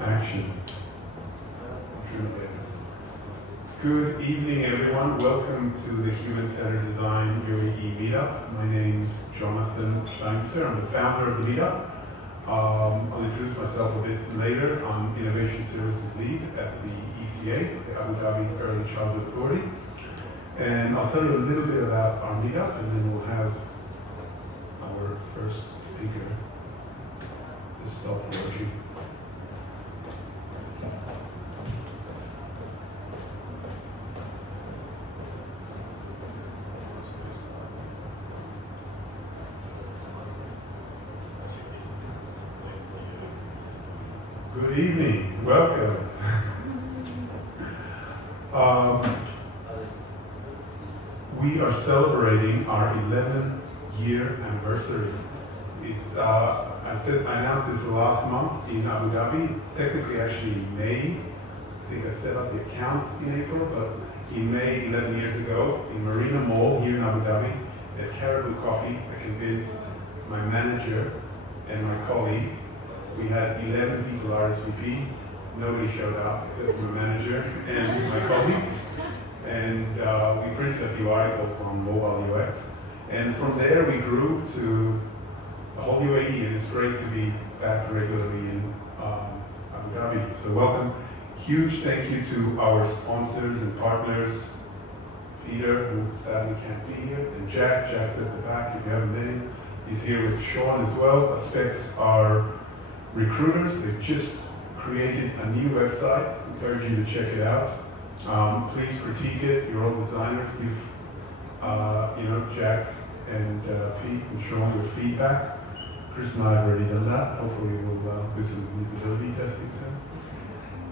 Action. Good evening, everyone. Welcome to the Human-Centered Design UAE Meetup. My name's Jonathan Steinzer. I'm the founder of the Meetup. I'll introduce myself a bit later. I'm Innovation Services Lead at the ECA, the Abu Dhabi Early Childhood Authority. And I'll tell you a little bit about our Meetup, and then we'll have our first speaker. Just stop watching. Good evening, welcome. We are celebrating our 11th-year anniversary. I announced this last month in Abu Dhabi. It's technically actually May. I think I set up the account in April, but in May 11 years ago, in Marina Mall here in Abu Dhabi, at Caribou Coffee, I convinced my manager and my colleague. We had 11 people RSVP. Nobody showed up except for my manager and my colleague. And we printed a few articles on mobile UX. And from there we grew to the whole UAE, and it's great to be back regularly in Abu Dhabi. So welcome. Huge thank you to our sponsors and partners, Peter, who sadly can't be here, and Jack's at the back if you haven't met him. He's here with Sean as well. Specs are recruiters. They've just created a new website. I encourage you to check it out. Please critique it. You're all designers. Give Jack and Pete and Sean your feedback. Chris and I have already done that. Hopefully we'll do some usability testing soon.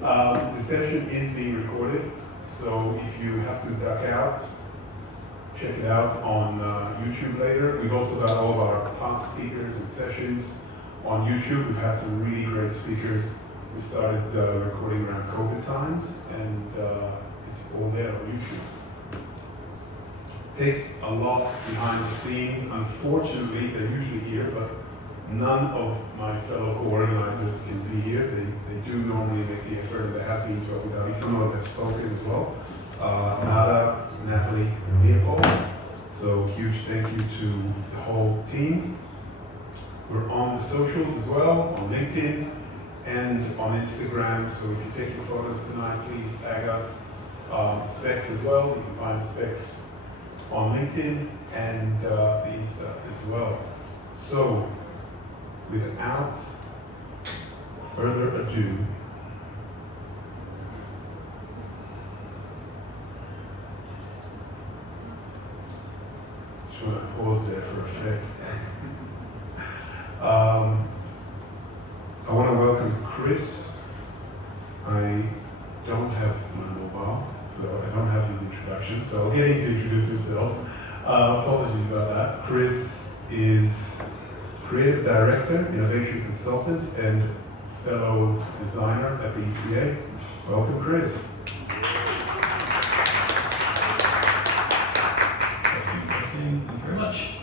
The session is being recorded, so if you have to duck out, check it out on YouTube later. We've also got all of our past speakers and sessions on YouTube. We've had some really great speakers. We started recording around COVID times, and it's all there on YouTube. Takes a lot behind the scenes. Unfortunately, they're usually here, but none of my fellow co-organizers can be here. They do normally make the effort, and they have been to Abu Dhabi. Some of them have spoken as well. Nada, Natalie, and Leopold. So huge thank you to the whole team. We're on the socials as well, on LinkedIn and on Instagram. So if you take your photos tonight, please tag us. Specs as well. You can find Specs on LinkedIn and the Insta as well. So without further ado, just want to pause there for effect. I want to welcome Chris. I don't have my mobile, so I don't have his introduction, so I'll get him to introduce himself. Apologies about that. Chris is Creative Director, Innovation Consultant, and fellow designer at the ECA. Welcome, Chris. Thank you very much.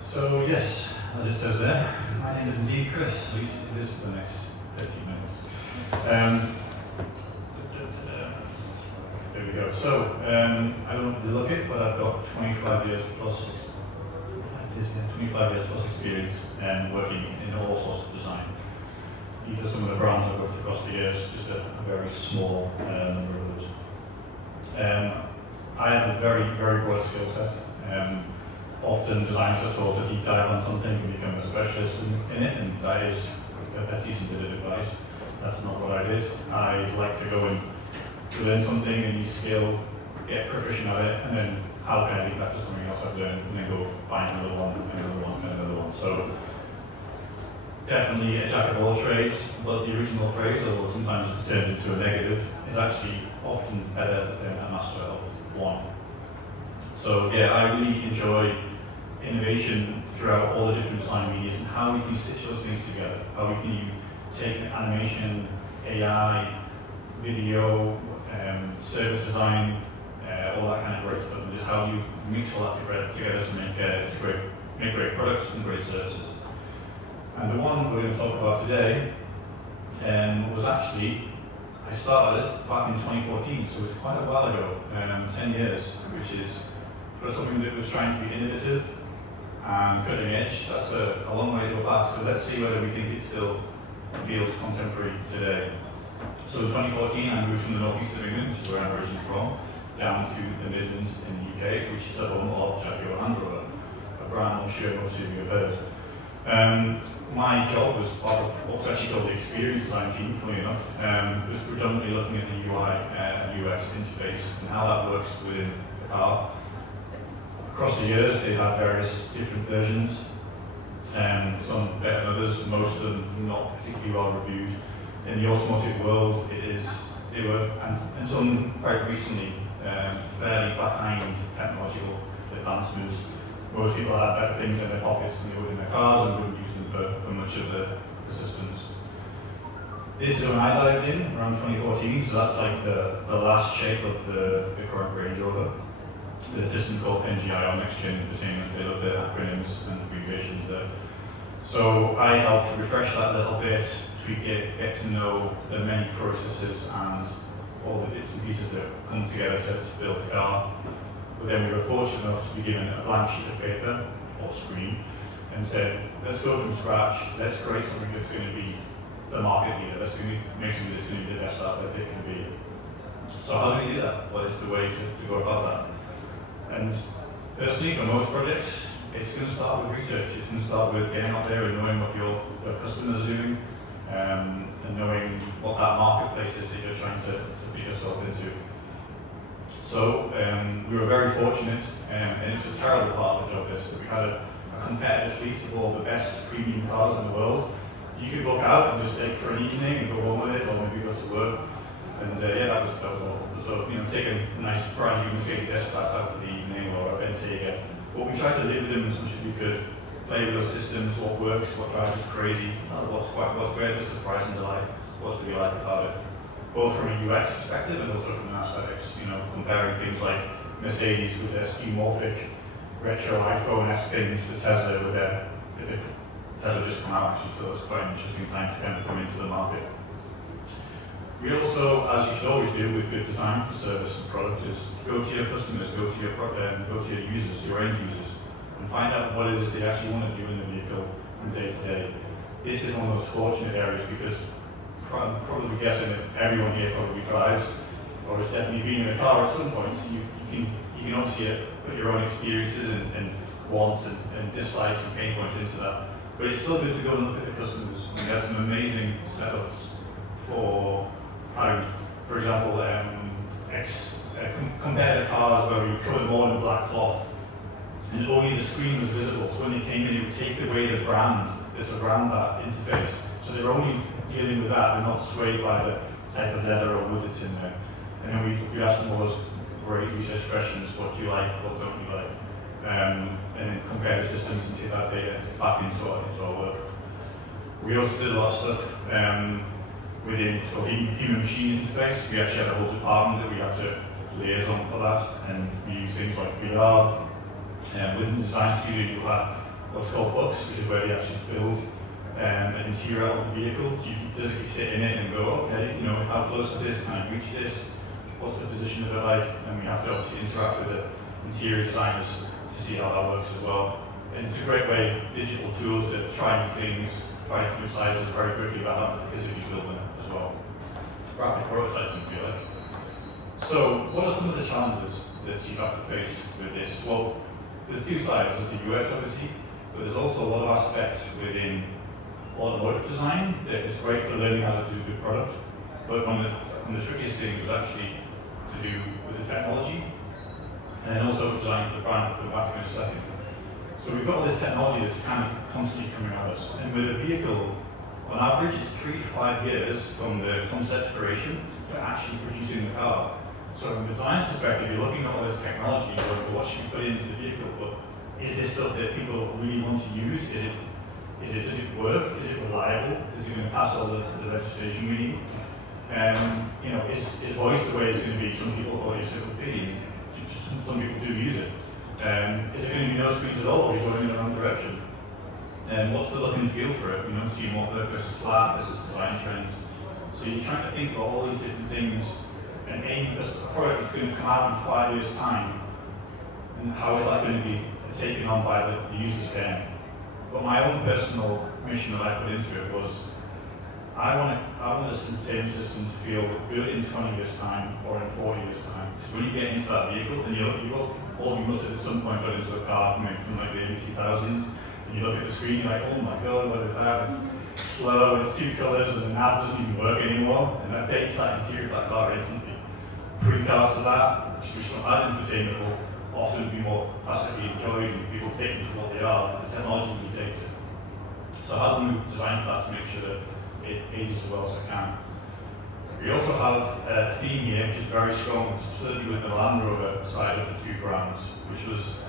So yes, as it says there, my name is indeed Chris, at least it is for the next 30 minutes. There we go. So, I don't look it, but I've got 25 years plus experience working in all sorts of design. These are some of the brands I've worked across the years, just a very small number of those. I have a very, very broad skill set. Often designers are told to deep dive on something and become a specialist in it, and that is a decent bit of advice. That's not what I did. I like to go and learn something, a new skill, get proficient at it, and then how can I link that to something else I've learned, and then go find another one, and another one. So definitely a jack of all trades, but the original phrase, although sometimes it's turned into a negative, is actually often better than a master of one. So yeah, I really enjoy innovation throughout all the different design medias and how we can stitch those things together. How we can take animation, AI, video, service design, all that kind of great stuff, and just how you mix all that together to make great products and great services. And the one we're going to talk about today was actually, I started it back in 2014, so it's quite a while ago, 10 years, which is, for something that was trying to be innovative and cutting edge, that's a long way to go back. So let's see whether we think it still feels contemporary today. So in 2014, I moved from the northeast of England, which is where I'm originally from, down to the Midlands in the UK, which is the home of Jaguar Land Rover, a brand I'm sure most of you have heard. My job was part of what's actually called the experience design team, funny enough. It was predominantly looking at the UI and UX interface and how that works within the car. Across the years, they've had various different versions, some better than others, most of them not particularly well reviewed. In the automotive world, they were, and some quite recently, fairly behind technological advancements. Most people had better things in their pockets than they would in their cars and wouldn't use them for much of the systems. This is when I dived in, around 2014, so that's like the last shape of the current Range Rover. The system called NGI, or Next Gen Infotainment, they love their acronyms and abbreviations there. So I helped refresh that a little bit, tweak it, get to know the many processes and all the bits and pieces that come together to build the car. But then we were fortunate enough to be given a blank sheet of paper or screen and said, let's go from scratch, let's create something that's going to be the market leader, let's make something that's going to be the best out that it can be. So how do we do that? What is the way to go about that? And personally, for most projects, it's going to start with research. It's going to start with getting out there and knowing what your customers are doing, and knowing what that marketplace is that you're trying to fit yourself into. So we were very fortunate, and it's a terrible part of the job list, that we had a competitive fleet of all the best premium cars in the world. You could book out and just take for an evening and go home with it, or maybe go to work. And yeah, that was awful. So, take a nice brand new Mercedes S-Class out for the evening, or a Bentayga. But we tried to live with them as much as we could, play with those systems, what works, what drives us crazy, what's great, what's surprising to like, what do we like about it. Both from a UX perspective and also from an aesthetics, comparing things like Mercedes with their skeuomorphic retro iPhone S things to Tesla with their, Tesla just come out actually, so it's quite an interesting time to kind of come into the market. We also, as you should always do with good design for service and product, is go to your customers, go to your users, your end users, and find out what it is they actually want to do in the vehicle from day to day. This is one of those fortunate areas because probably guessing that everyone here probably drives, or has definitely been in a car at some point, so you can obviously put your own experiences and wants and dislikes and pain points into that. But it's still good to go and look at the customers. We had some amazing setups for example, competitor cars where we covered them all in black cloth and only the screen was visible. So when they came in, it would take away the brand that's around that interface. So they're only dealing with that, they're not swayed by the type of leather or wood that's in there. And then we asked them all those great research questions: what do you like, what don't you like? And then compare the systems and take that data back into our work. We also did a lot of stuff within what's called human machine interface. We actually had a whole department that we had to liaison for that, and we use things like VR. Within the design studio, you have what's called books, which is where they actually build an interior out of the vehicle. So you can physically sit in it and go, okay, how close to this, can I reach this? What's the position of it like? And we have to obviously interact with the interior designers to see how that works as well. And it's a great way, digital tools, to try new things, try different sizes very quickly without having to physically build them as well. Rapid prototyping, if you like. So, what are some of the challenges that you have to face with this? Well, there's two sides of the UX, obviously, but there's also a lot of aspects within automotive design that is great for learning how to do a good product. But one of the trickiest things was actually to do with the technology, and then also design for the brand. I'll come back to in a second. So we've got all this technology that's kind of constantly coming at us, and with a vehicle, on average, it's 3 to 5 years from the concept creation to actually producing the car. So from a design perspective, you're looking at all this technology, you're like, what should we put into the vehicle? But is this stuff that people really want to use? Does it work? Is it reliable? Is it going to pass all the legislation we need? Is voice the way it's going to be? Some people thought it's a pity, and some people do use it. Is it going to be no screens at all, or are we going in the wrong direction? And what's the look and feel for it? Skeuomorphic versus flat, versus design trends. So you're trying to think about all these different things and aim for this product that's going to come out in 5 years' time, and how is that going to be taken on by the users then? But my own personal mission that I put into it was, I want this entertainment system to feel good in 20 years' time or in 40 years' time. So when you get into that vehicle, and you must have at some point got into a car from like the early 2000s, and you look at the screen, you're like, oh my god, what is that? It's slow, it's two colours, and the nav doesn't even work anymore, and that dates that interior of that car instantly. Precars to that, which don't have infotainment, will often be more classically enjoyed, and people take them for what they are, the technology really takes it. So how do we design for that to make sure that it ages as well as it can? We also have a theme here which is very strong, specifically with the Land Rover side of the two brands, which was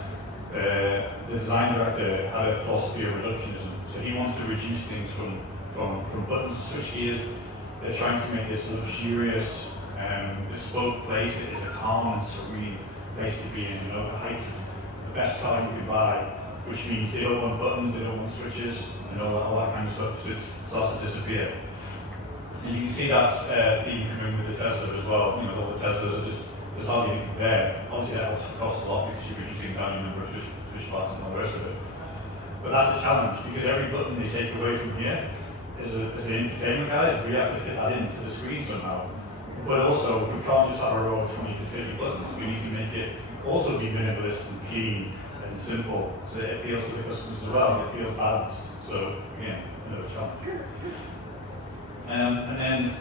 the design director had a philosophy of reductionism. So he wants to reduce things from buttons, switch gears. They're trying to make this luxurious, bespoke place that is a calm and serene place to be in. The height of the best car you can buy, which means they don't want buttons, they don't want switches, and all that kind of stuff. So it starts to disappear. And you can see that theme coming with the Tesla as well. All the Teslas are just, there's hardly anything there. Obviously that helps cost a lot because you're reducing down the number of switch parts and all the rest of it. But that's a challenge, because every button they take away from here, as the infotainment guys, we have to fit that into the screen somehow. But also, we can't just have a row of 20 to 50 buttons. We need to make it also be minimalist and clean and simple, so it appeals to the customers as well. It feels balanced. So again, another challenge. And then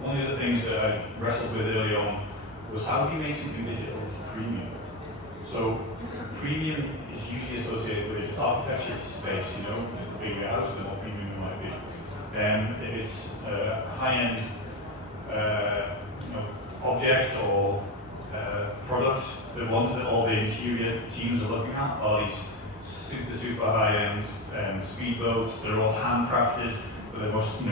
one of the things that I wrestled with early on was, how do you make something digital that's premium? So premium is usually associated with its architecture, its space. The bigger your house, the more premium it might be. If it's a high-end object or product, the ones that all the interior teams are looking at are these super high-end speedboats. They're all handcrafted with the most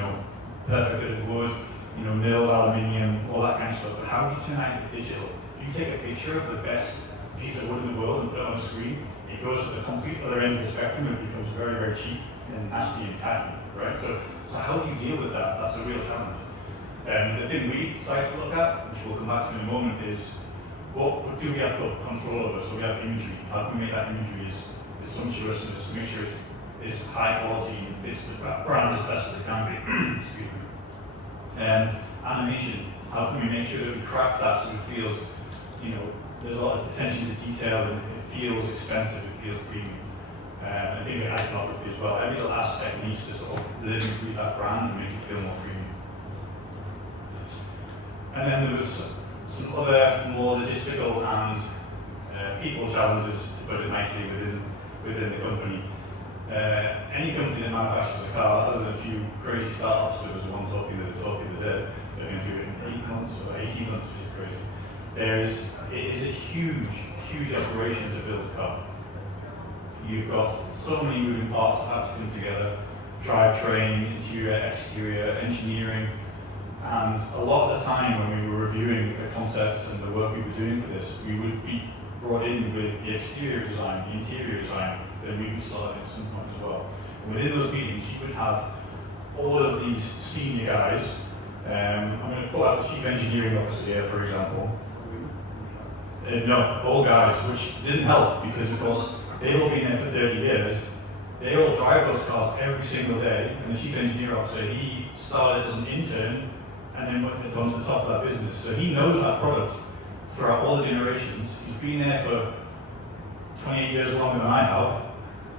perfect bit of wood, milled aluminium, all that kind of stuff. But how do you turn that into digital? If you take a picture of the best piece of wood in the world and put it on a screen, it goes to the complete other end of the spectrum and becomes very, very cheap and nasty and tiny, right? So how do you deal with that? That's a real challenge. The thing we decided to look at, which we'll come back to in a moment, is what do we have control over? So we have imagery. How can we make that imagery as sumptuous and just make sure it's high quality and fits the brand as best as it can be? Excuse me. Animation. How can we make sure that we craft that so it feels, there's a lot of attention to detail and it feels expensive, it feels premium. I think iconography as well. Every little aspect needs to sort of live and breathe that brand and make it feel more premium. And then there was some other more logistical and people challenges, to put it nicely, within the company. Any company that manufactures a car, other than a few crazy startups, there was one talking the other day, they're going to do it in 8 months or 18 months, which is crazy. It is a huge operation to build a car. You've got so many moving parts that have to come together: drivetrain, interior, exterior, engineering. And a lot of the time when we were reviewing the concepts and the work we were doing for this, we would be brought in with the exterior design, the interior design, that we would start at some point as well. And within those meetings, you would have all of these senior guys. I'm going to pull out the chief engineering officer here, for example. No, all guys, which didn't help, because of course they've all been there for 30 years. They all drive those cars every single day, and the chief engineer officer, he started as an intern and then went on to the top of that business. So he knows that product throughout all the generations. He's been there for 28 years longer than I have,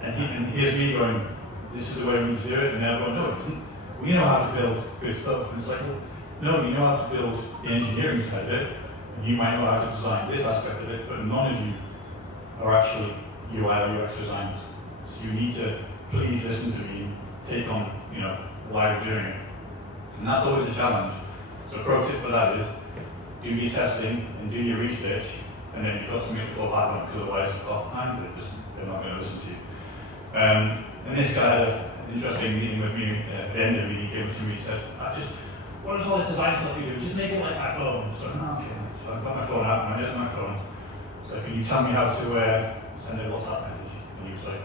and here's me going, this is the way we need to do it, and they're going, no, it isn't. We know how to build good stuff. And it's like, well, no, you know how to build the engineering side of it, and you might know how to design this aspect of it, but none of you are actually UI or UX designers. So you need to please listen to me and take on, why we're doing it. And that's always a challenge. So a pro tip for that is, do your testing and do your research, and then you've got something to fall back on, because otherwise, half the time, they're not going to listen to you. And this guy had an interesting meeting with me. At the end of the meeting, he came to me and said, what is all this design stuff you do? Just make it like my phone. So, okay. So I've got my phone out, and I just on my phone. So can you tell me how to send a WhatsApp message? And he was like,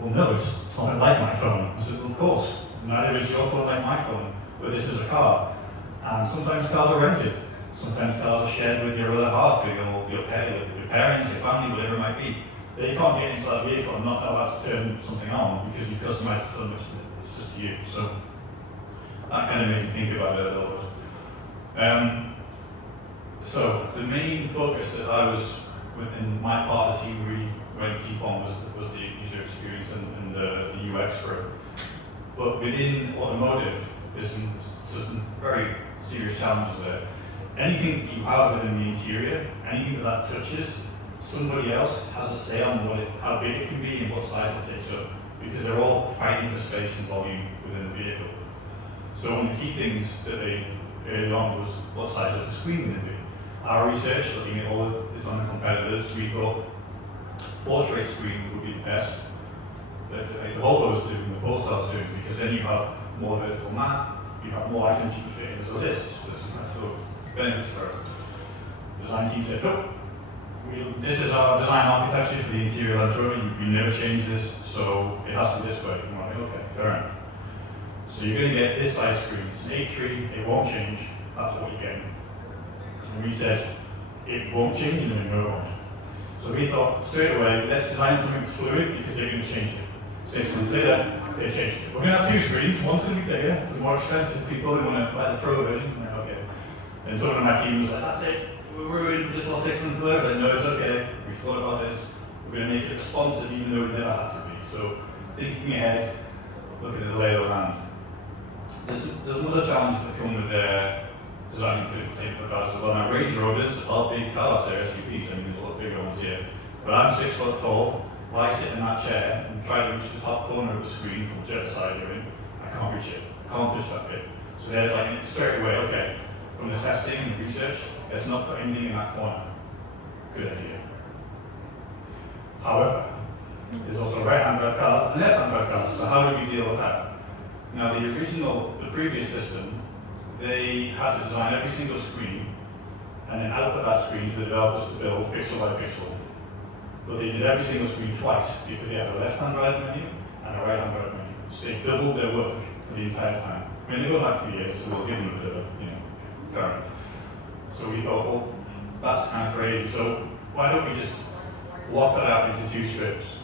well, no, it's not like my phone. I said, well, of course, neither is your phone like my phone, but this is a car. And sometimes cars are rented. Sometimes cars are shared with your other half, your parents, your family, whatever it might be. They can't get into that vehicle and not know how to turn something on because you've customized it so much that it's just you. So that kind of made me think about it a little bit. So the main focus that I was, in my part of the team, really went deep on was the user experience and the UX for it. But within automotive, there's some very serious challenges there. Anything that you have within the interior, anything that touches, somebody else has a say on how big it can be and what size it takes up, because they're all fighting for space and volume within the vehicle. So one of the key things that they early on was what size of the screen would it be. Our research, looking at all the on the competitors, we thought portrait screen would be the best. But the Volvo was doing, the Polestar was doing, because then you have more vertical map, you have more items you can fit in as a list. So there's some practical benefits for it. The design team said, nope, this is our design architecture for the interior Land Rover, you never change this, so it has to be this way. And we're like, okay, fair enough. So you're going to get this size screen, it's an 8.3, it won't change, that's what you're getting. And we said, it won't change, and we know it won't. So we thought, straight away, let's design something that's fluid, because they're going to change it. 6 months later, they changed it. We're going to have 2 screens, one's going to be bigger, for the more expensive people who want to buy the Pro version. I'm like, okay. And someone on my team was like, that's it, we're ruined, just lost 6 months later. I was like, no, it's okay, we've thought about this, we're going to make it responsive even though it never had to be. So, thinking ahead, looking at the lay of the land. There's another challenge that come with designing for cars as well. Now, Range Rovers are big cars, they're SUVs, I mean, there's a lot bigger ones here. But I'm 6 foot tall, if I sit in that chair and try to reach the top corner of the screen from whichever side you're in, I can't reach it, I can't touch that bit. So there's like, straight away, okay, from the testing and the research, let's not put anything in that corner. Good idea. However, there's also right-hand drive cars and left-hand drive cars, so how do we deal with that? Now the previous system, they had to design every single screen and then output that screen to the developers to build pixel by pixel. But they did every single screen twice because they had a left-hand drive menu and a right-hand drive menu. So they doubled their work for the entire time. I mean, they go back a few years, so we'll give them a bit of a, fair enough. So we thought, well, that's kind of crazy. So why don't we just lock that out into 2 strips?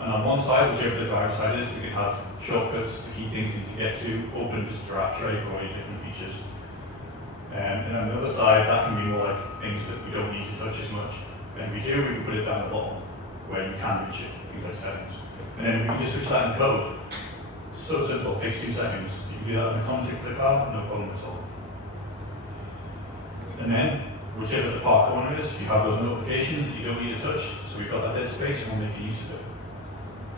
And on one side, whichever the driver side is, we can have shortcuts, the key things you need to get to, open just a tray for all your different features. And on the other side, that can be more like things that we don't need to touch as much. And if we do, we can put it down the bottom where you can reach it, things like settings. And then we can just switch that in code. It's so simple, it takes 2 seconds. You can do that in the config for the car, no problem at all. And then, whichever the far corner is, you have those notifications that you don't need to touch. So we've got that dead space and we're making use of it.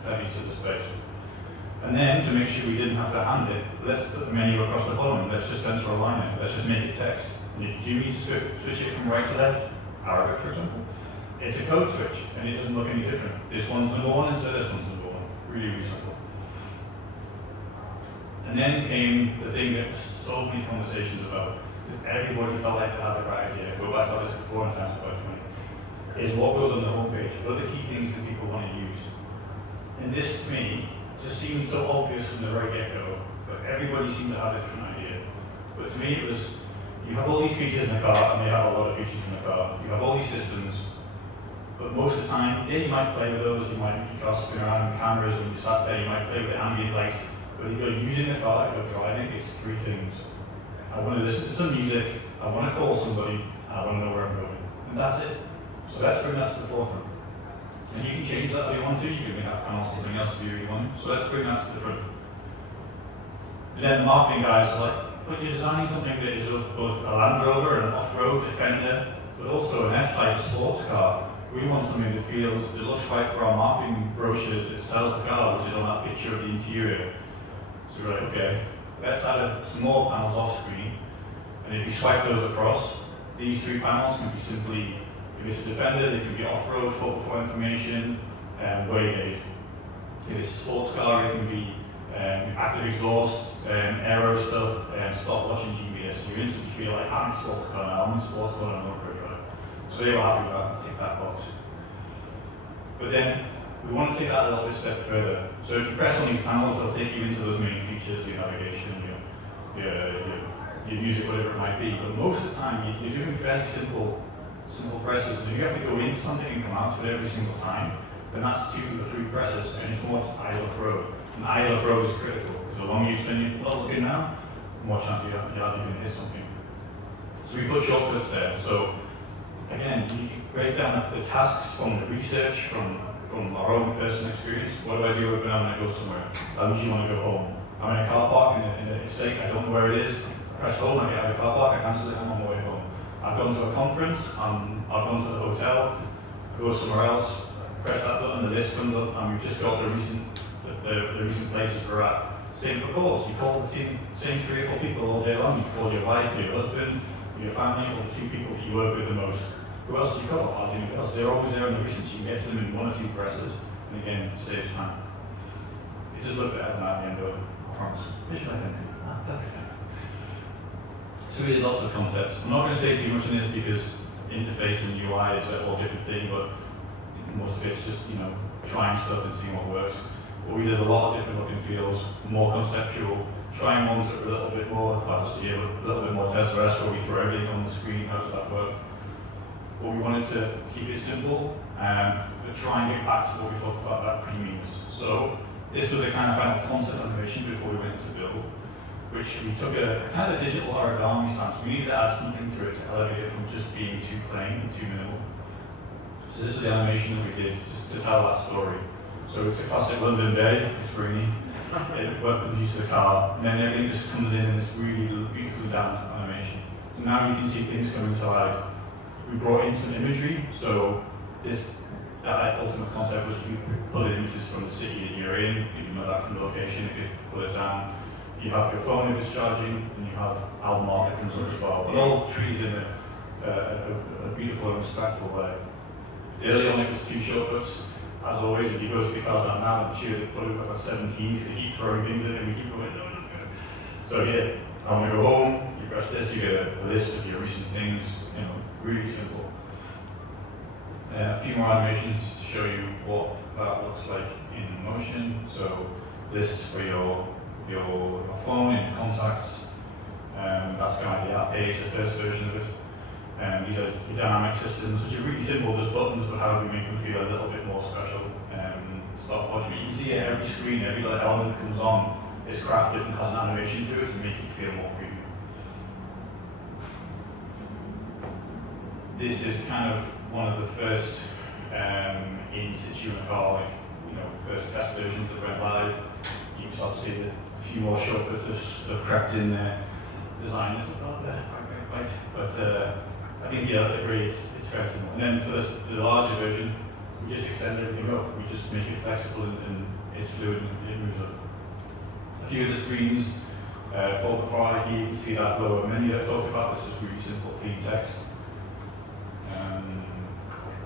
Have use of the space. And then, to make sure we didn't have to hand it, let's put the menu across the bottom. Let's just center align it. Let's just make it text. And if you do need to switch it from right to left, Arabic for example, it's a code switch and it doesn't look any different. This one's number 1 instead of this one's number 1. Really, really simple. And then came the thing that so many conversations about, that everybody felt like they had the right idea. Go back to this before in times about 20. Is what goes on the homepage. What are the key things that people want to use? And this, to me, just seemed so obvious from the very get-go, but everybody seemed to have a different idea. But to me, it was, you have all these features in the car, and they have a lot of features in the car. You have all these systems, but most of the time, yeah, you might play with those, you might spin around the cameras when you sat there, you might play with the ambient light, but if you're using the car, if you're driving, it's 3 things. I want to listen to some music, I want to call somebody, and I want to know where I'm going. And that's it. So let's bring that to the forefront. And you can change that if you want to, you can make that panel something else if you really want to. So let's bring that to the front. And then the marketing guys are like, but you're designing something that is both a Land Rover, an off-road Defender, but also an F-Type sports car. We want something that feels, that looks right for our marketing brochures that sells the car, which is on that picture of the interior. So we're like, okay, let's add some more panels off screen. And if you swipe those across, these 3 panels can be simply, if it's a Defender, they can be off-road, 4x4 information, weight aid. If it's a sports car, it can be active exhaust, aero stuff, stopwatch and GPS. So you instantly feel like, I'm in a sports car now, I'm in a sports car, I'm going for a drive. So they were happy with that, tick that box. But then, we want to take that a little bit step further. So if you press on these panels, they'll take you into those main features, your navigation, your music, whatever it might be. But most of the time, you're doing fairly simple presses. And if you have to go into something and come out to it every single time, then that's 2 or 3 presses, and it's more eyes off road. And eyes off road is critical, because the longer you spend your level in now, the more chance you have you're going to hit something. So we put shortcuts there. So again, you break down the tasks from the research, from our own personal experience. What do I do when I go somewhere? I usually want to go home. I'm in a car park in a state, I don't know where it is. I press home, I get out of the car park, I cancel it, I'm on my way home. I've gone to a conference, I've gone to the hotel, I go somewhere else, press that button, the list comes up, and we've just got the recent places we're at. Same for calls. You call the same 3 or 4 people all day long. You call your wife, or your husband, or your family, or the 2 people that you work with the most. Who else do you call? Anybody else? They're always there in the recent. You can get to them in 1 or 2 presses, and again, saves time. It just looks better than that at the end of it, I promise. Vision identity. Perfect. So we did lots of concepts. I'm not going to say too much on this because interface and UI is a whole different thing, but most of it's just, trying stuff and seeing what works. But we did a lot of different look and feels, more conceptual, trying ones that were a little bit more, a little bit more Tesla-esque, where we throw everything on the screen. How does that work? But we wanted to keep it simple, but try and get back to what we talked about, that premiums. So this was the kind of final concept animation before we went to build, which we took a kind of digital origami stance. We needed to add something to it to elevate it from just being too plain and too minimal. So this is the animation that we did just to tell that story. So it's a classic London day, it's rainy, it welcomes you to the car, and then everything just comes in this really beautifully damped animation. So now you can see things coming to life. We brought in some imagery, so that ultimate concept was you pull in images from the city that you're in, you know that from the location, you could pull it down. You have your phone if it's charging, and you have album art that comes up as well, but all treated in a beautiful and respectful way. Early on it was 2 shortcuts. As always, if you go to the cars out now, I'm sure they've put about 17 because they keep throwing things in and we keep going. So yeah, I want to go home, you press this, you get a list of your recent things, really simple. A few more animations to show you what that looks like in motion. So lists for your phone and your contacts. That's kind of the app page, the first version of it. These are your dynamic systems, which are really simple, there's buttons, but how do we make them feel a little bit more special? Stopwatch, you can see every screen, every little element that comes on is crafted and has an animation to it to make it feel more premium. This is kind of one of the first in situ in a car, first test versions that went live. You can start to see that a few more shortcuts have crept in there, design it. Fight. But I think, I agree, it's fair to know. And then for the larger version, we just extend everything up. We just make it flexible and it's fluid and it moves up. A few of the screens, for here, you can see that lower menu that I talked about. It's just really simple, clean text.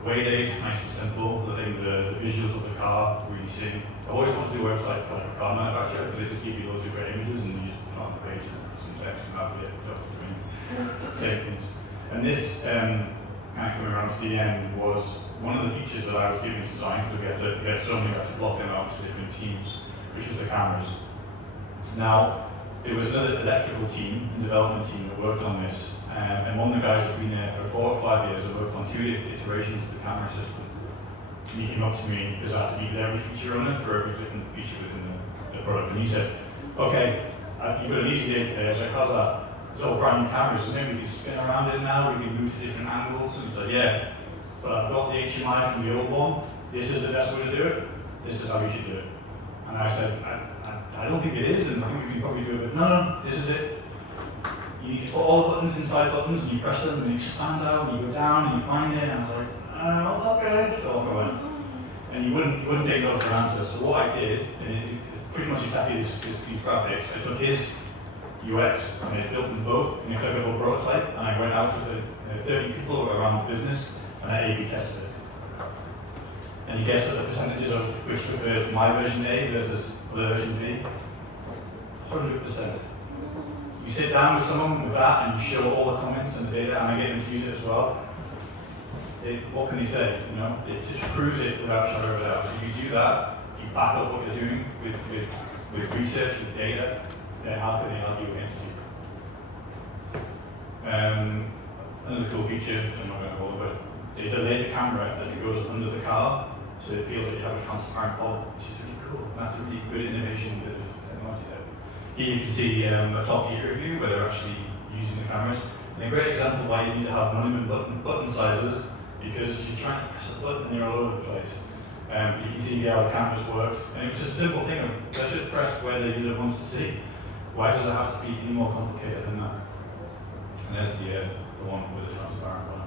Way date, nice and simple. Letting the visuals of the car really sing. I always want to do a website for a car manufacturer because they just give you loads of great images and you just put it on the page and put some text and have it. Same things. And this, kind of coming around to the end, was one of the features that I was given to design because we had so many, we had to block them out to different teams, which was the cameras. Now, there was another electrical team, and development team that worked on this, and one of the guys had been there for 4 or 5 years and worked on 2 different iterations of the camera system. And he came up to me because I had to meet every feature on it for every different feature within the product, and he said, okay, you've got an easy day today. I was like, how's that? It's all brand new cameras, so maybe we can spin around it now, we can move to different angles. And he's like, yeah, but I've got the HMI from the old one, this is the best way to do it, this is how you should do it. And I said, I don't think it is, and I think we can probably do it, but no, this is it. You need to put all the buttons inside buttons, and you press them, and you expand out, and you go down, and you find it, and I was like, okay, so off I went. And he wouldn't take no for an answer, so what I did, and it pretty much exactly these graphics, I took his UX, and I built them both in a clickable prototype, and I went out to the 30 people around the business, and I A/B tested it. And you guess at the percentages of which preferred my version A versus the version B? 100%. You sit down with someone with that, and you show all the comments and the data, and I get them to use it as well. what can they say? You know, it just proves it without a shadow of a doubt. So if you do that, you back up what you're doing with research, with data, then how can they argue against you? Another cool feature, which I'm not going to hold, but they delay the camera as it goes under the car, so it feels like you have a transparent pod, which is really cool. And that's a really good innovation bit of technology there. Here you can see a Top Gear review where they're actually using the cameras. And a great example of why you need to have monument button sizes, because you're trying to press a button and you're all over the place. You can see how the cameras worked, and it was just a simple thing of let's just press where the user wants to see. Why does it have to be any more complicated than that? And there's the one with the transparent one.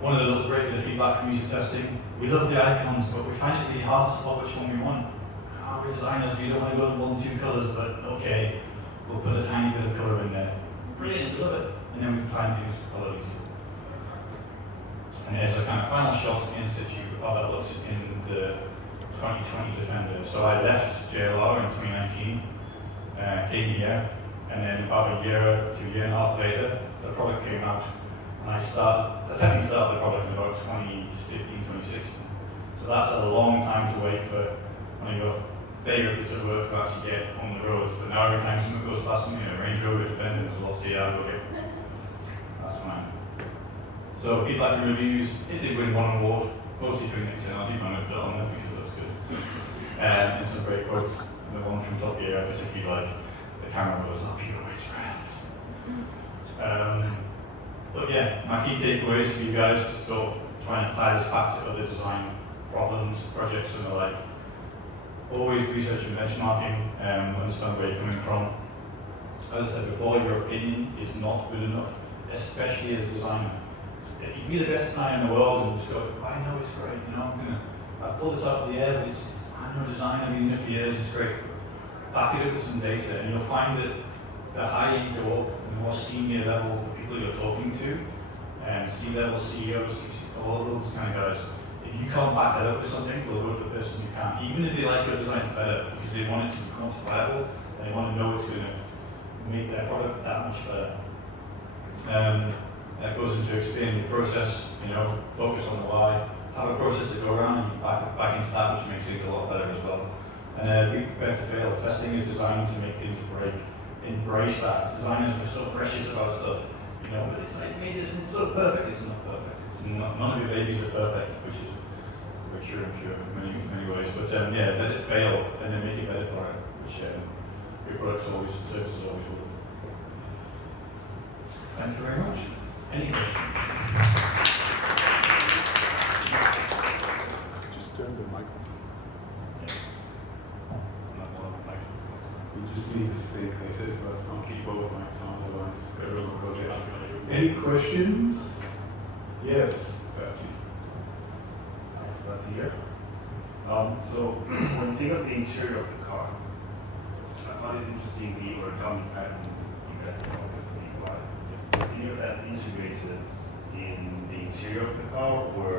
One of the little great bit of feedback from user testing, we love the icons, but we find it really hard to spot which one we want. We're designers, we don't want to go to more than 2 colours, but okay, we'll put a tiny bit of colour in there. Brilliant, we love it. And then we can find things with colour easy. And there's a kind of final shot in situ of how that looks in the 2020 Defender. So I left JLR in 2019, came here, and then about a year to a year and a half later, the product came out. And I technically started the product in about 2015, 2016. So that's a long time to wait for one of your favourite bits of work to actually get on the roads. But now every time someone goes past me, a Range Rover Defender, there's a lot of CR, go get. That's fine. So feedback and reviews, it did win 1 award, mostly for the technology, but I'm going to put it on there because it looks good. And some great quotes. The one from Top Gear I particularly like, the camera goes up your witchcraft. But yeah, my key takeaways for you guys to sort of try and apply this back to other design problems, projects and the like. Always research and benchmarking, understand where you're coming from. As I said before, your opinion is not good enough, especially as a designer. You can be the best designer in the world and just go, I know it's great, you know, I pulled this out of the air, but I'm no designer, I've been in it for years, it's great. Back it up with some data, and you'll find that the higher you go up, the more senior level people you're talking to, C-level CEOs, all of those kind of guys, if you can't back it up with something, they'll go to the person you can, even if they like your designs better, because they want it to be quantifiable, and they want to know it's going to make their product that much better. That goes into explaining the process, you know, focus on the why, have a process to go around and you back into that, which makes things a lot better as well. And be prepared to fail. Testing is designed to make things break. Embrace that. Designers are so precious about stuff, you know, but it's like, made this so perfect. It's not perfect. It's not, none of your babies are perfect, which is true, I'm sure, in many ways. But yeah, let it fail and then make it better for it, which your products always and services always will. Thank you very much. Any questions? Just turn the mic on. Yeah. You just need to sync. They said let's not keep both mics on, otherwise everyone will go deaf. Any questions? Yes, Betsy. That's here. So when you think of the interior of the car, I found it interesting the origami pattern you guys have come up with for the UI. Was any of that integrated in the interior of the car, or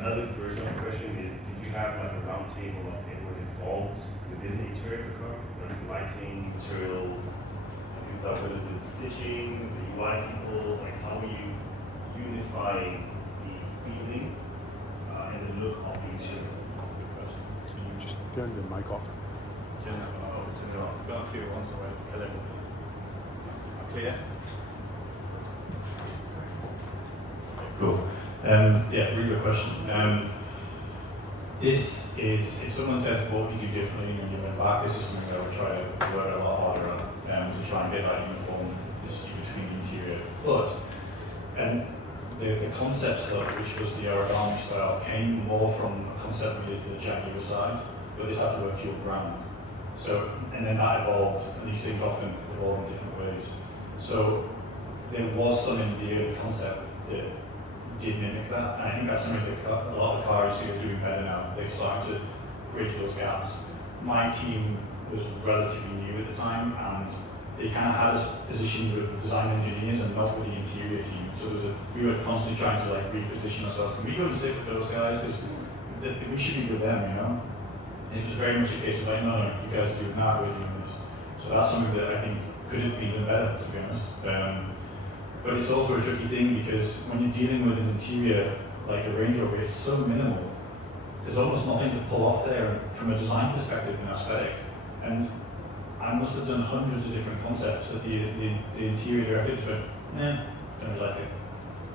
another version of the question is, did you have like a round table of everyone involved within the interior of the car, like lighting, materials, people that would have been stitching, the UI people, like how are you unifying the feeling and the look of the interior? Can you just turn the mic off? Turn it off. Got 2 at once already. Clear? Cool. Yeah, really good question. This is, if someone said, what would you do differently when you went back, this is something that I would try to work a lot harder on to try and get that uniform between the interior. But, the concept stuff, which was the origami style, came more from a concept we did for the Jaguar side, but this had to work dual brand. So, and then that evolved, and these things often evolve in different ways. So, there was some in the early concept that did mimic that, and I think that's something that a lot of cars are doing better now. They're starting to bridge those gaps. My team was relatively new at the time, and they kind of had us positioned with the design engineers and not with the interior team. So we were constantly trying to like reposition ourselves. Can we go and sit with those guys? Because we should be with them, you know? And it was very much a case of like, no, you guys are doing that, we're doing this. So that's something that I think could have been done better, to be honest. But it's also a tricky thing because when you're dealing with an interior like a Range Rover, it's so minimal. There's almost nothing to pull off there from a design perspective and aesthetic. And I must have done hundreds of different concepts that the interior director just went, don't like it.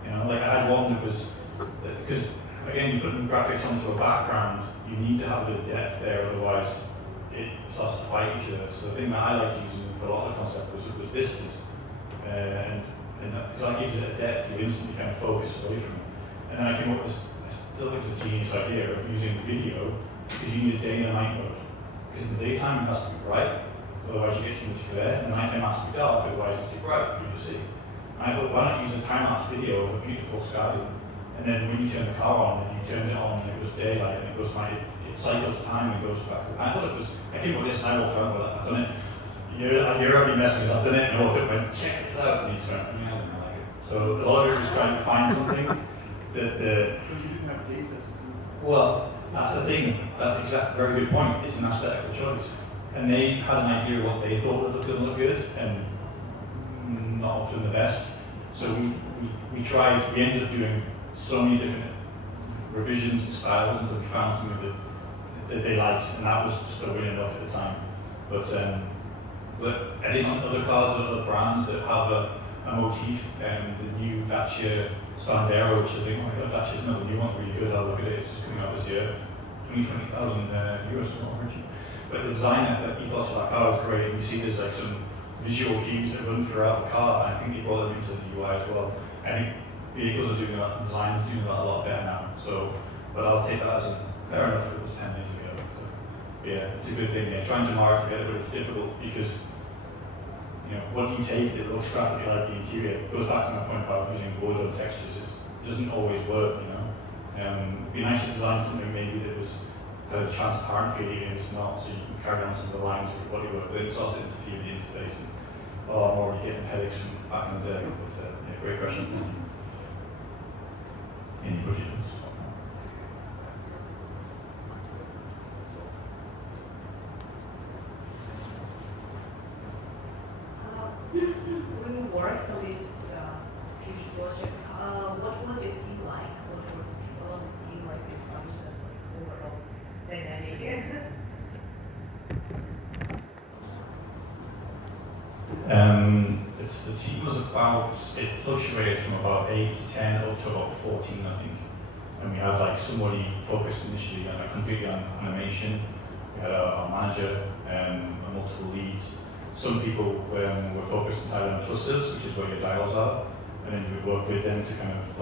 You know, like I had one that was, because again, you put graphics onto a background, you need to have a bit of depth there, otherwise it starts to fight each other. So the thing that I like using for a lot of the concept was vistas. And because that gives it a depth, you instantly kind of focus away from it. And then I came up with this, I still think it's a genius idea of using video, because you need a day and a night mode. Because in the daytime it has to be bright, otherwise you get too much glare, and the nighttime has to be dark, otherwise it's too bright for you to see. And I thought, why not use a time-lapse video of a beautiful sky? And then when you turn the car on, if you turned it on and it was daylight and it goes like, it cycles time and goes back. And I thought it was, I came up with this and I walked around, but I've done it. You're already messing up, I've done it, and I walked up and went, check this out, and he just went, yeah, I don't like it. So a lot of it was trying to find something that the... Because you didn't have data. Well, that's the thing, that's exactly, very good point, it's an aesthetical choice. And they had an idea of what they thought would look good, and not often the best. So we tried, we ended up doing so many different revisions and styles until we found something that they liked, and that was just a win enough at the time. But I think on other cars, other brands that have a motif, the new Dacia Sandero, which I think, oh my god, Dacia's not the new one's really good, I'll look at it, it's just coming out this year, 20,000 euros, so not cheap. But the design ethos of that car is great, and you see there's like some visual cues that run throughout the car, and I think they brought them into the UI as well. I think vehicles are doing that, design is doing that a lot better now. So, but I'll take that as a fair enough. It was 10 years ago. So, yeah, it's a good thing. Yeah, trying to mark together, but it's difficult because what do you take that looks graphically like the interior? It goes back to my point about using Bordeaux textures. It doesn't always work. It'd be nice to design something maybe that had a transparent feeling and it's not, so you can carry on some of the lines with your bodywork, but it's also interfere with the interface. And, I'm already getting headaches from back in the day, but yeah, great question. Anybody else? When you worked on this huge project, what was your team like? What were the people on the team like in terms of overall dynamic? The team was it fluctuated from about 8 to 10 up to about 14, I think. And we had like somebody focused initially on completely on animation. We had a manager and multiple leads. Some people were focused entirely on clusters, which is where your dials are. And then you would work with them to kind of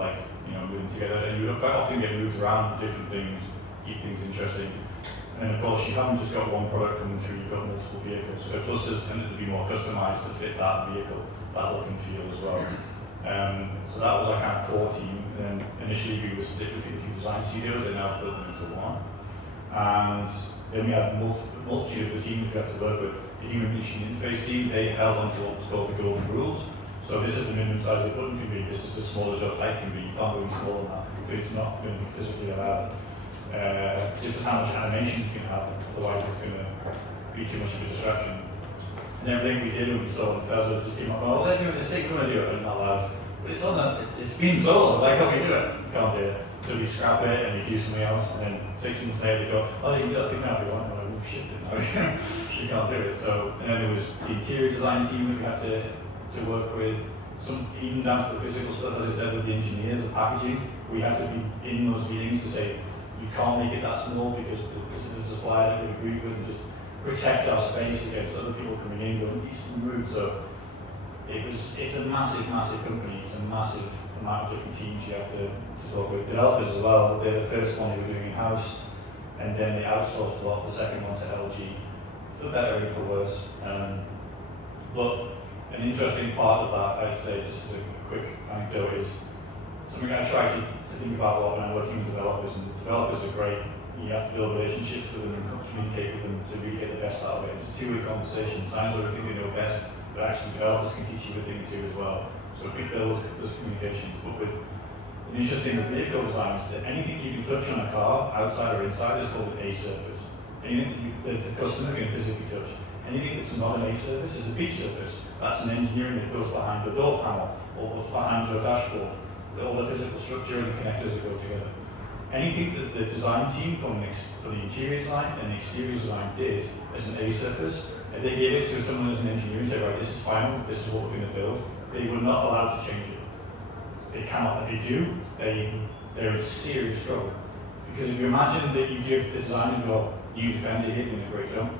move them together. And you would quite often get moved around different things, keep things interesting. And then of course you haven't just got one product coming through, you've got multiple vehicles. So the clusters tended to be more customized to fit that vehicle, that look and feel as well. So that was our kind of core team. And then initially we were split between 2 design studios, they now built them into one. And then we had multitude of the teams we had to work with. The human machine interface team, they held on to what's called the golden rules. So this is the minimum size the button can be, this is the smaller job type can be, you can't go any smaller than that, but it's not going to be physically allowed. This is how much animation you can have, otherwise it's going to be too much of a distraction. And everything we did when we saw the Tesla just came up, oh, they're doing this thing, we're going to do it, but it's not allowed. But it's on that, it's been sold, why can't we do it? We can't do it. So we scrap it and we do something else, and then 6 months later they go, oh, you can do that thing now if you want. I'm like, oh shit, you can't do it. So, and then there was the interior design team that we had to work with, even down to the physical stuff, as I said, with the engineers, the packaging. We had to be in those meetings to say, you can't make it that small because this is the supplier that we agree with, and just protect our space against other people coming in going, these rude. So it's a massive company, it's a massive amount of different teams you have to talk with. Developers as well, they're the first one they were doing in-house, and then they outsourced a lot, the second one to LG, for better and for worse. But an interesting part of that, I'd say, just as a quick anecdote, is something I try to think about a lot when I'm working with developers, and developers are great. You have to build relationships with them and communicate with them to really get the best out of it. It's a two-way conversation. Designers always think they know best, but actually developers can teach you a thing or two as well. So it builds those communications. But with an interesting vehicle design is that anything you can touch on a car, outside or inside, is called an A surface. A anything that the customer can physically touch. Anything that's not an A surface is a B surface. That's an engineering that goes behind your door panel, or what's behind your dashboard, all the physical structure and the connectors that go together. Anything that the design team for the interior design and the exterior design did as an A surface, if they gave it to someone as an engineer and said, right, this is final, this is what we're going to build, they were not allowed to change it. They cannot. If they do, they're in serious trouble. Because if you imagine that you give the designer your new Defender here doing a great job,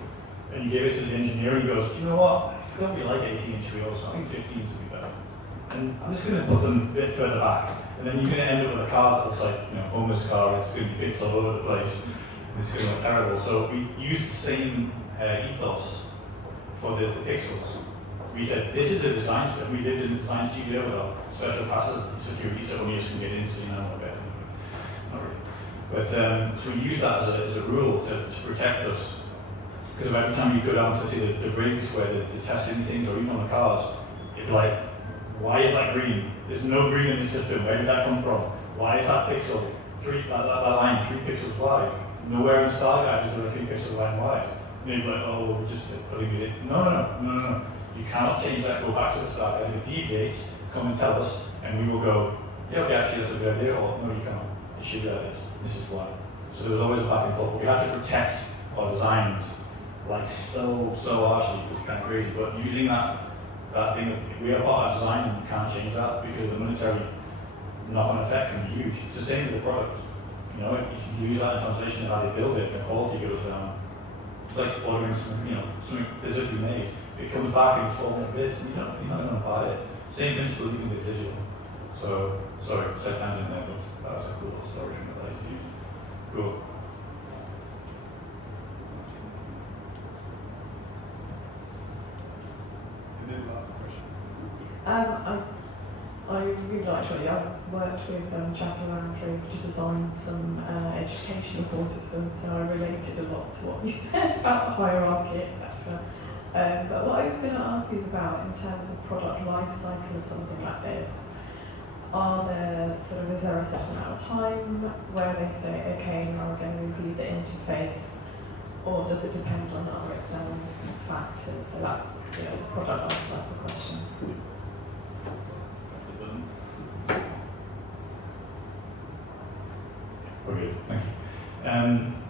and you give it to the engineer and he goes, you know what, I don't really like 18-inch wheels, I think 15s would be better. And I'm just going to put them a bit further back. And then you're going to end up with a car that looks like, Homer's car, it's going to be bits all over the place, and it's going to look terrible. So we used the same ethos for the pixels. We said, this is the design stuff. We did the design studio with our special passes, security, so only us can get in, so not really. But so we use that as a rule to protect us. Because every time you go down to see the rigs where the testing things, or even on the cars, it'd be like, why is that green? There's no green in the system. Where did that come from? Why is that pixel that line 3 pixels wide? Nowhere in the style guide is there a 3 pixel line wide. And they'd be like, oh, well, we're just putting it in. No. You cannot change that. Go back to the style guide. If it deviates, come and tell us, and we will go, yeah, okay, actually that's a good idea, or no, you cannot. It should be like this. This is why. So there was always a back and forth. We had to protect our designs like so harshly. It was kind of crazy. But using that thing of, if we are part of design and you can't change that because the monetary knock-on effect can be huge. It's the same with the product. If you use that in translation of how they build it, the quality goes down. It's like ordering something physically made. It comes back and it's falling to bits, and you're not going to buy it. Same principle even with digital. So, sorry, tangent there, but that's a cool little story from the life. Cool. And then last question. I really liked what I worked with Chapel Roundtree to design some educational courses for them, so I related a lot to what you said about the hierarchy, etc. But what I was going to ask you about in terms of product life cycle of something like this, is there a certain amount of time where they say, okay, now we're going to review the interface, or does it depend on other external factors? So that's a product life cycle question. Okay, thank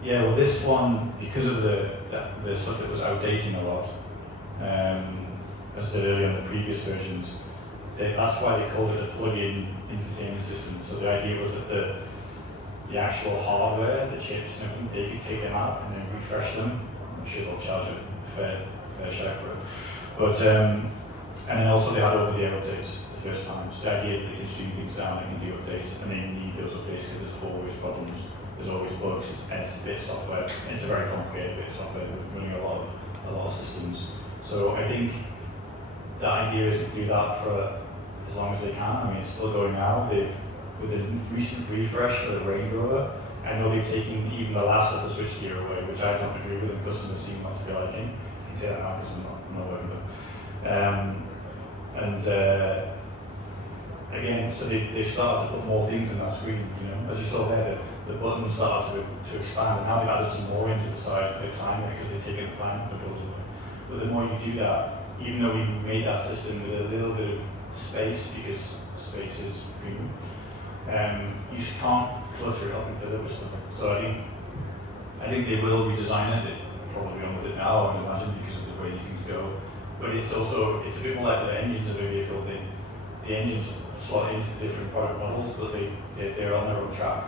you. Well, this one, because of the stuff that was outdating a lot, as I said earlier on the previous versions, that's why they called it a plug-in infotainment system. So the idea was that the actual hardware, the chips, they could take them out and then refresh them. I'm not sure they'll charge a fair share for it. But and then also they had over-the-air updates the first time. So the idea that they can stream things down, they can do updates, and they need those updates because there's always problems, there's always bugs, and it's a bit of software. It's a very complicated bit of software running a lot of systems. So I think the idea is to do that for as long as they can. I mean, it's still going now. With the recent refresh for the Range Rover, I know they've taken even the last of the switchgear away, which I don't agree with, and customers seem not to be liking. You can say that now because I'm not working with them. Again, so they've started to put more things in that screen. As you saw there, the buttons started to expand, and now they've added some more into the side for the climate because they've taken the climate controls away. But the more you do that, even though we made that system with a little bit of space, because space is premium, you can't clutter it up and fill it with stuff. So I think they will redesign it. They're probably on with it now, I would imagine, because of the way these things go. But it's a bit more like the engines of a vehicle. The engines slot into the different product models, but they're on their own track.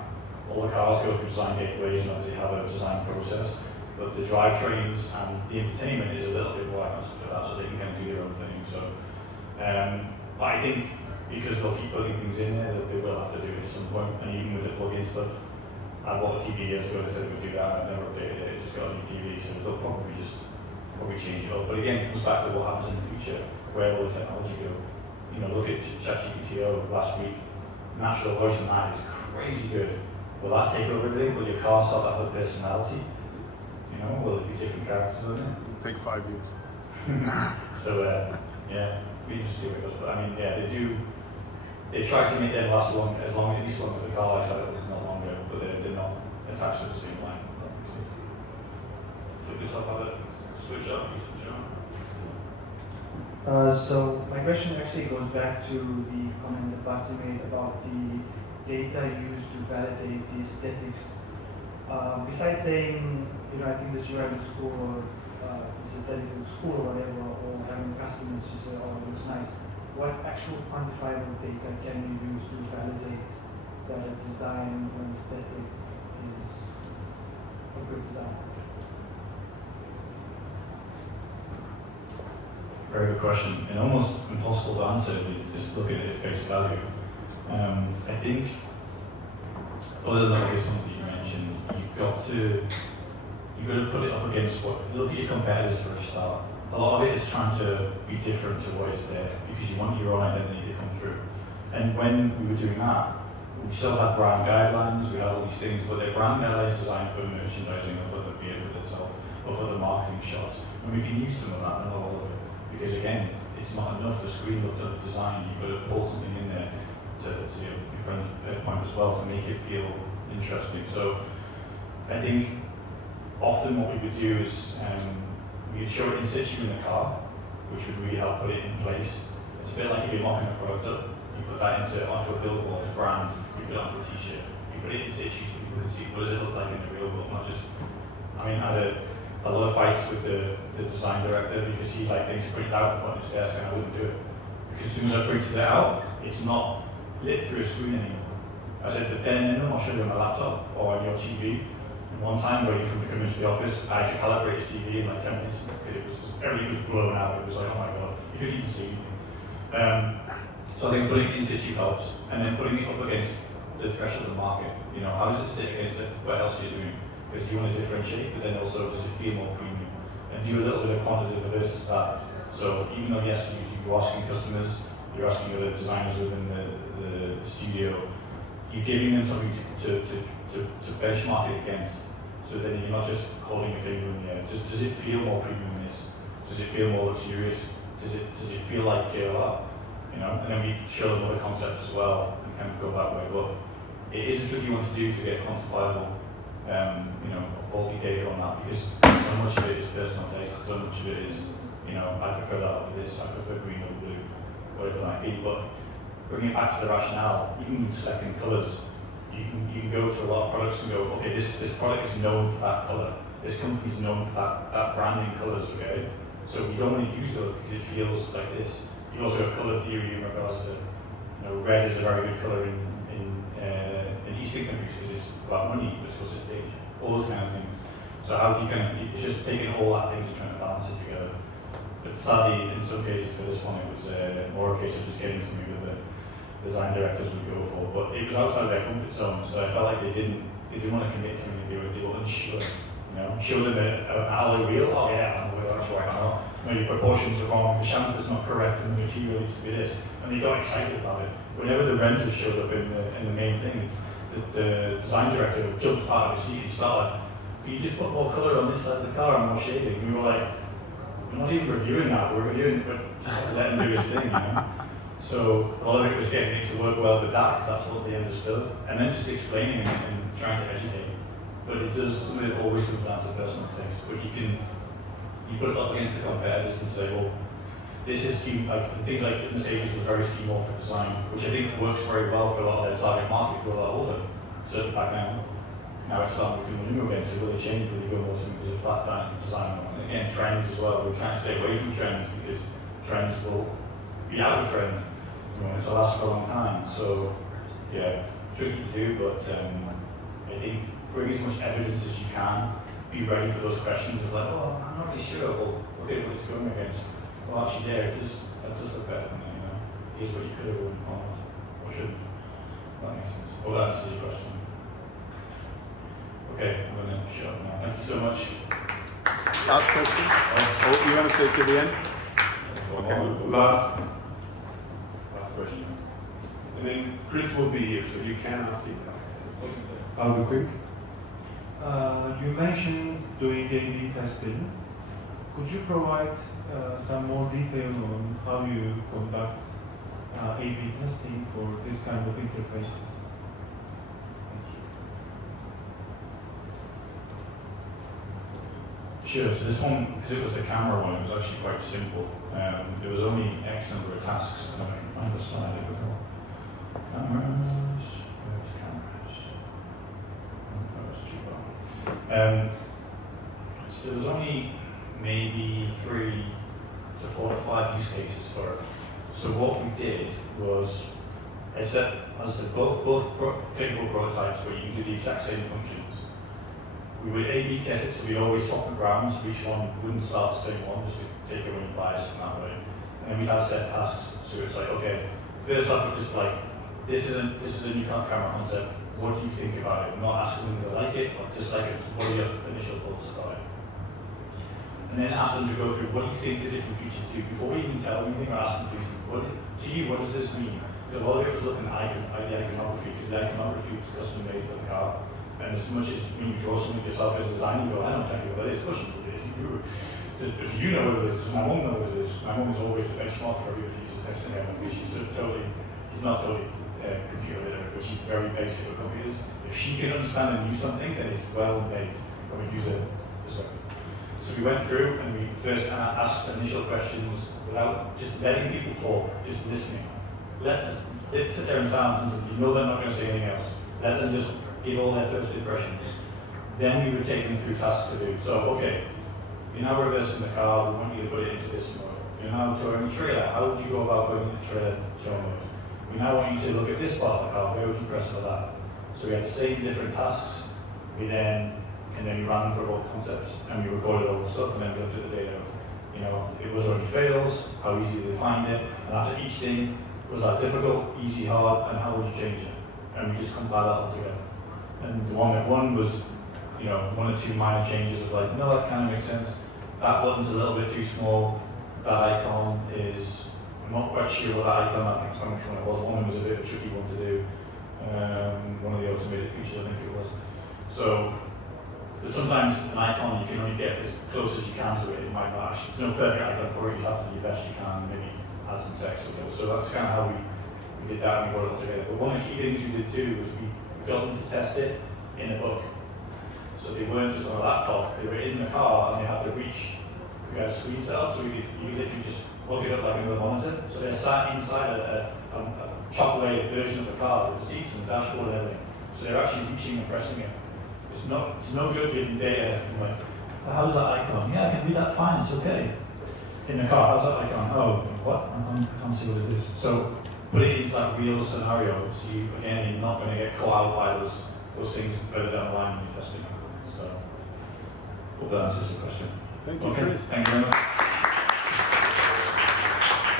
All the cars go through design gateways and obviously have a design process, but the drivetrains and the infotainment is a little bit more agnostic for that, so they can kind of do their own thing. So, but I think because they'll keep putting things in there, that they will have to do it at some point. And even with the plug-in stuff, I bought a TV years ago. They said we would do that. I've never updated it. It just got a new TV, so they'll probably change it up. But again, it comes back to what happens in the future. Where will the technology go? Look at ChatGPT last week. Natural voice and that is crazy good. Will that take over everything? Will your car start to have a personality? Will it be different characters on it? It'll take 5 years. So we just see where it goes. But I mean, they try to make them last at least as long as the car life cycle is not longer, but they're not attached to the same line. put yourself have a switch off, you switch on. So my question actually goes back to the comment that Batsi made about the data used to validate the aesthetics. Besides saying, I think this you're at a school or it's a very good school or whatever, or having customers just say, oh, it looks nice. What actual quantifiable data can you use to validate that a design or aesthetic is a good design? Very good question, and almost impossible to answer if you just look at it at face value. I think, other than the biggest ones that you mentioned, you've got to put it up against look at your competitors for a start. A lot of it is trying to be different to what is there, because you want your own identity to come through. And when we were doing that, we still had brand guidelines, we had all these things, but they're brand guidelines designed for merchandising or for the vehicle itself, or for the marketing shots. And we can use some of that and not all of it. Because again, it's not enough, the screen looked at the design, you've got to pull something in there to your friend's point as well, to make it feel interesting. So I think often what we would do is we'd show it in situ in the car, which would really help put it in place. It's a bit like if you're mocking a product up, you put that onto a billboard, a brand, you put it onto a t-shirt, you put it in situ so people can see what does it look like in the real world, not just, I had a lot of fights with the design director because he liked things printed out and put on his desk, and I wouldn't do it. Because as soon as I printed it out, it's not lit through a screen anymore. I said, the pen in them, I'll show you on my laptop or on your TV. And one time, waiting for him to come into the office, I had to calibrate his TV in like 10 minutes because everything was blown out. It was like, oh my god, you couldn't even see anything. So I think putting it in situ helps, and then putting it up against the rest of the market. How does it sit against it? What else are you doing? Because you want to differentiate, but then also does it feel more premium? And do a little bit of quantitative versus that. So even though yes, you're asking customers, you're asking other designers within the studio, you're giving them something to benchmark it against. So then you're not just holding your finger in the air. Does it feel more premium than this? Does it feel more luxurious? Does it feel like JLR? And then we show them other concepts as well and kind of go that way. But it is a tricky one to do to get quantifiable quality data on that, because so much of it is personal taste, so much of it is, I prefer that over this, I prefer green over blue, whatever that might be. But bringing it back to the rationale, even with selecting colours, you can go to a lot of products and go, okay, this product is known for that colour, this company is known for that branding colours, okay? So we don't want to use those because it feels like this. You also have colour theory in regards to, red is a very good colour in Eastern countries because it's about money, but it's also stage, all those kind of things. So how do you it's just taking all that things and trying to balance it together. But sadly, in some cases for this one, it was more a case of just getting something that the design directors would go for. But it was outside their comfort zone, so I felt like they didn't want to commit to anything, they were unsure. Show them an alloy wheel, oh yeah, I know whether that's right or not. Your proportions are wrong, the chamfer's not correct, and the material needs to be this. And they got excited about it. Whenever the renders showed up in the main thing, the design director jumped out of his seat and started, can you just put more colour on this side of the car and more shading? And we were like, we're not even reviewing that, we're reviewing it, but just let him do his thing, So a lot of it was getting it to work well with that, because that's what they understood. And then just explaining and trying to educate. But it does, some of it always comes down to personal taste. But you put it up against the competitors and say, well, this is scheme, like things like Mercedes was very schemorphic design, which I think works very well for a lot of their target market who are a lot older, certainly back now. Now it's starting to become new again, so will they change, will they go more to because of flat dynamic design? And again, trends as well, we're trying to stay away from trends because trends will be out of trend. It'll last for a long time. So yeah, tricky to do, but I think bring as much evidence as you can, be ready for those questions of like, oh, I'm not really sure, well, look at what it's going against. Well, actually, there, it does look better than that, Here's what you could have done, or shouldn't. That makes sense. Well, that answers your question. Okay, I'm going to shut up now. Thank you so much. Last question? Oh, you want to take it to the end? Okay, last question. And then Chris will be here, so you can ask him. I'll be quick. You mentioned doing A/B testing. Could you provide some more detail on how you conduct A/B testing for this kind of interfaces? Thank you. Sure, so this one, because it was the camera one, it was actually quite simple. There was only X number of tasks, and then I can find the slide as well. Cameras, where's cameras? Oh, that was too far. So there was only maybe 3 to 4 to 5 use cases for it. So what we did was, as I said, both clickable prototypes where you can do the exact same functions. We would A/B test it, so we always swap the grounds, so each one wouldn't start the same one, just to take away any bias in that way. And then we'd have set tasks, so it's like, okay, first off, we're just like, this is a new camera concept, what do you think about it? We're not asking them to like it, or dislike it, so what are your initial thoughts about it? And then ask them to go through, what do you think the different features do? Before we even tell them anything, or ask them to you, what does this mean? Because a lot of it was looking at the iconography, because the iconography was custom made for the car. And as much as when you draw something yourself as a designer, you go, I don't exactly what it is, of course you do. If you know what it is, my mum knows what it is. My mum is always the benchmark for everybody who's testing it, because she's not totally computer literate, but she's very basic with computers. If she can understand and use something, then it's well made from a user perspective. So we went through and we first asked initial questions without just letting people talk, just listening. Let's sit there in silence and you know they're not going to say anything else. Let them just give all their first impressions. Then we would take them through tasks to do. So, okay, you're now reversing the car, we want you to put it into this mode. You're now touring a trailer, how would you go about going into trailer tour mode? We now want you to look at this part of the car, where would you press for that? So we had the same different tasks, and then we ran them for both concepts, and we recorded all the stuff, and then we looked at the data of, it was only fails, how easy did they find it, and after each thing, was that difficult, easy, hard, and how would you change it? And we just compile that all together. And the one that won was, 1 or 2 minor changes of like, no, that kind of makes sense. That button's a little bit too small. That icon is, I'm not quite sure what that icon, I think which one it was. One of them was a bit of a tricky one to do. One of the automated features, I think it was. So, but sometimes an icon, you can only get as close as you can to it. It might not actually, there's no perfect icon for it. You have to do the best you can, maybe add some text with it. So that's kind of how we did that and we brought it all together. But one of the key things we did too was we got them to test it in a book. So they weren't just on a laptop, they were in the car and they had to reach. We had a screen set up so you could literally just look it up like another monitor. So they're sat inside a chocolate version of the car with the seats and the dashboard and everything. So they're actually reaching and pressing it. It's no good giving data from like, how's that icon? Yeah, I can read that fine, it's okay. In the car, how's that icon? Oh, what? I can't see what it is. So put it into that real scenario, so you're not going to get caught out by those things further down the line when you're testing it. So, hope that answers the question. Thank you, Okay, Chris. thank you very much.